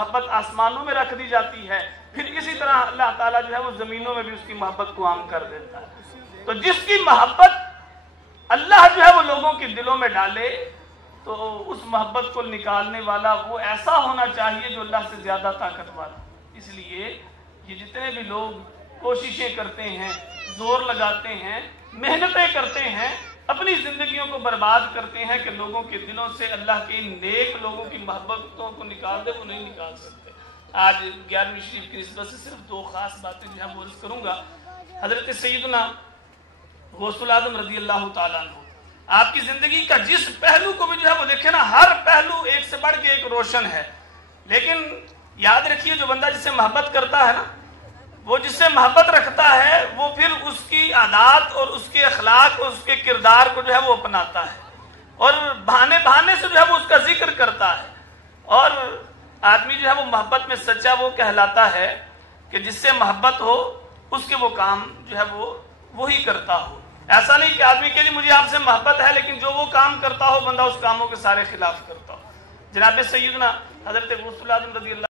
محبت آسمانوں میں رکھ دی جاتی ہے، پھر اسی طرح اللہ تعالیٰ جو ہے وہ زمینوں میں بھی اس کی محبت کو عام کر دیتا ہے۔ تو جس کی محبت اللہ جو ہے وہ لوگوں کے دلوں میں ڈالے تو اس محبت کو نکالنے والا وہ ایسا ہونا چاہیے جو اللہ سے زیادہ طاقت والا۔ اس لیے یہ جتنے بھی لوگ کوششیں کرتے ہیں، زور لگاتے ہیں، محنتیں کرتے ہیں، اپنی زندگیوں کو برباد کرتے ہیں کہ لوگوں کے دلوں سے اللہ کے نیک لوگوں کی محبتوں کو نکال دے، وہ نہیں نکال سکتے۔ آج 11ویں شریف کی نسبت سے صرف دو خاص باتیں جو ہے وہ عرض کروں گا۔ حضرت سیدنا غوث العظم رضی اللہ تعالیٰ عنہ، آپ کی زندگی کا جس پہلو کو بھی جو ہے وہ دیکھیں نا، ہر پہلو ایک سے بڑھ کے ایک روشن ہے، لیکن یاد رکھیے جو بندہ جس سے محبت کرتا ہے نا، وہ جس سے محبت رکھتا ہے وہ پھر اس کی عادات اور اس کے اخلاق اور اس کے کردار کو جو ہے وہ اپناتا ہے، اور بہانے بہانے سے جو ہے وہ اس کا ذکر کرتا ہے، اور آدمی جو ہے وہ محبت میں سچا وہ کہلاتا ہے کہ جس سے محبت ہو اس کے وہ کام جو ہے وہ وہی کرتا ہو۔ ایسا نہیں کہ آدمی کے لیے مجھے آپ سے محبت ہے لیکن جو وہ کام کرتا ہو بندہ اس کاموں کے سارے خلاف کرتا ہو۔ جناب سیدنا حضرت غوث العظم رضی اللہ